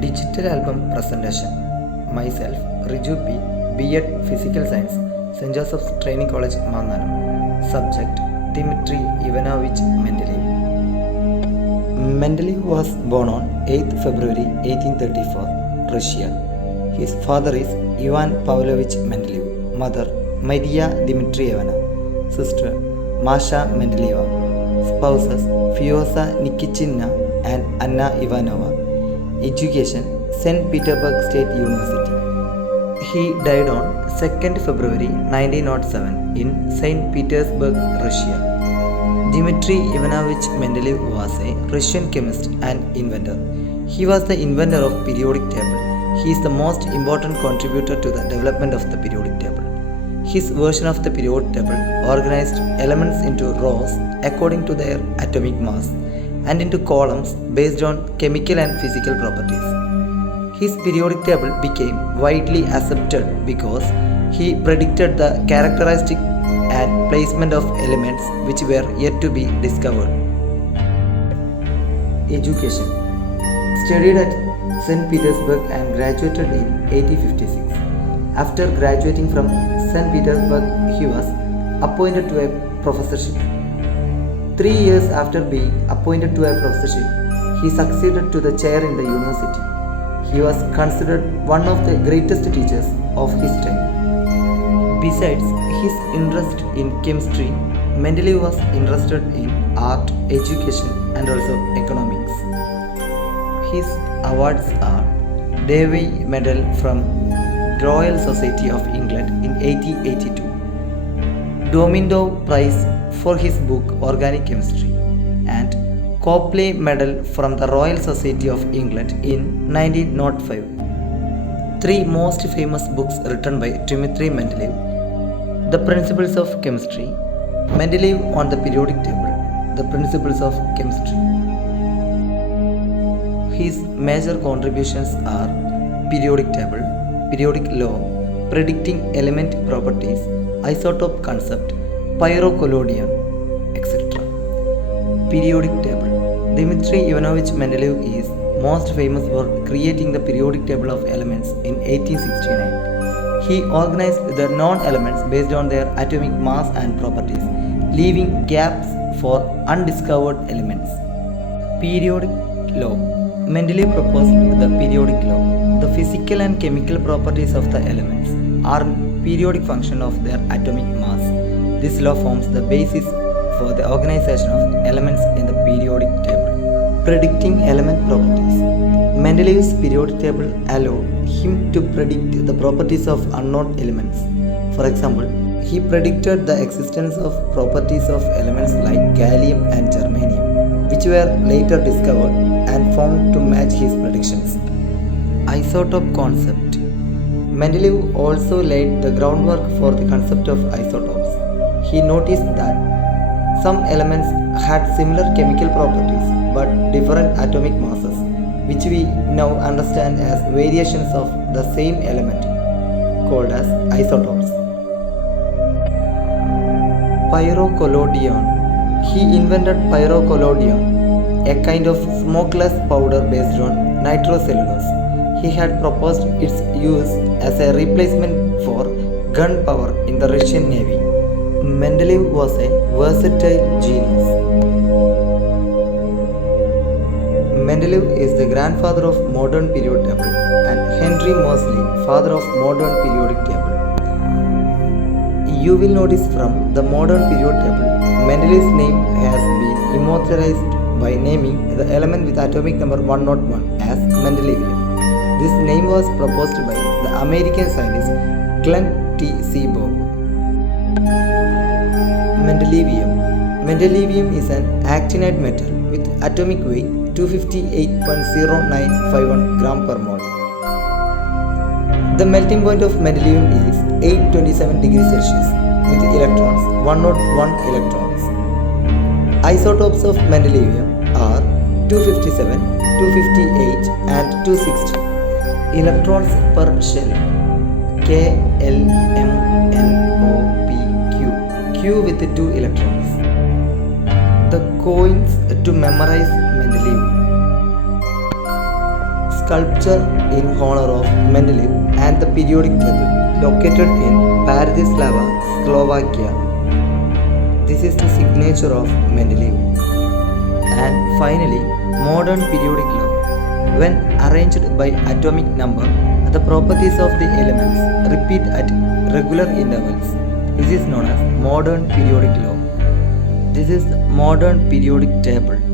Digital album presentation. Myself, Riju P. B.Ed Physical Science, St. Joseph's Training College, Mandanam. Subject: DIMITRI Ivanovich Mendeleev. Mendeleev was born on 8th February 1834, Russia. His father is Ivan Pavlovich Mendeleev, mother Maria Dmitrievna, sister Masha Mendeleeva, spouses Fyosa Nikichina and Anna Ivanova. Education: St. Petersburg State University. He died on 2nd February 1907 in St. Petersburg, Russia. Dmitri Ivanovich Mendeleev was a Russian chemist and inventor. He was the inventor of periodic table. He is the most important contributor to the development of the periodic table. His version of the periodic table organized elements into rows according to their atomic mass and into columns based on chemical and physical properties. His periodic table became widely accepted because he predicted the characteristic and placement of elements which were yet to be discovered. Education: studied at St. Petersburg and graduated in 1856. After graduating from St. Petersburg, he was appointed to a professorship. 3 years after being appointed to a professorship, he succeeded to the chair in the university. He was considered one of the greatest teachers of his time. Besides his interest in chemistry, Mendeleev was interested in art, education, and also economics. His awards are Davy Medal from Royal Society of England in 1882, Domino Prize for his book Organic Chemistry, and Copley Medal from the Royal Society of England in 1905. Three most famous books written by Dmitri Mendeleev: The Principles of Chemistry, Mendeleev on the Periodic Table, The Principles of Chemistry. His major contributions are periodic table, periodic law, predicting element properties, isotope concept, pyrocolloidon, etc. Periodic table. Dmitri Ivanovich Mendeleev is most famous for creating the periodic table of elements in 1869. He organized the known elements based on their atomic mass and properties, leaving gaps for undiscovered elements. Periodic law. Mendeleev proposed the periodic law. The physical and chemical properties of the elements are periodic function of their atomic mass. This law forms the basis for the organization of elements in the periodic table. Predicting element properties. Mendeleev's periodic table allowed him to predict the properties of unknown elements. For example, he predicted the existence of properties of elements like gallium and germanium, which were later discovered and found to match his predictions. Isotope concept. Mendeleev also laid the groundwork for the concept of isotopes. He noticed that some elements had similar chemical properties but different atomic masses, which we now understand as variations of the same element, called as isotopes. Pyrocolloidon. He invented pyrocolloidon, a kind of smokeless powder based on nitrocellulose. He had proposed its use as a replacement for gunpowder in the Russian Navy. Mendeleev was a versatile genius. Mendeleev is the grandfather of modern periodic table and Henry Moseley, father of modern periodic table. You will notice from the modern periodic table, Mendeleev's name has been immortalized by naming the element with atomic number 101 as Mendeleevium. This name was proposed by the American scientist Glenn T. Seaborg. Mendeleevium. Mendeleevium is an actinide metal with atomic weight 258.0951 gram per mole. The melting point of Mendeleevium is 827 degrees Celsius with electrons, 101 electrons. Isotopes of Mendeleevium are 257, 258 and 260. Electrons per shell: KLMNOPQ, Q with 2 electrons. The coins to memorize Mendeleev. sculpture in honor of Mendeleev and the periodic table located in Bratislava, Slovakia. This is the signature of Mendeleev. And finally, modern periodic law. When arranged by atomic number, the properties of the elements repeat at regular intervals. This is known as modern periodic law. This is the modern periodic table.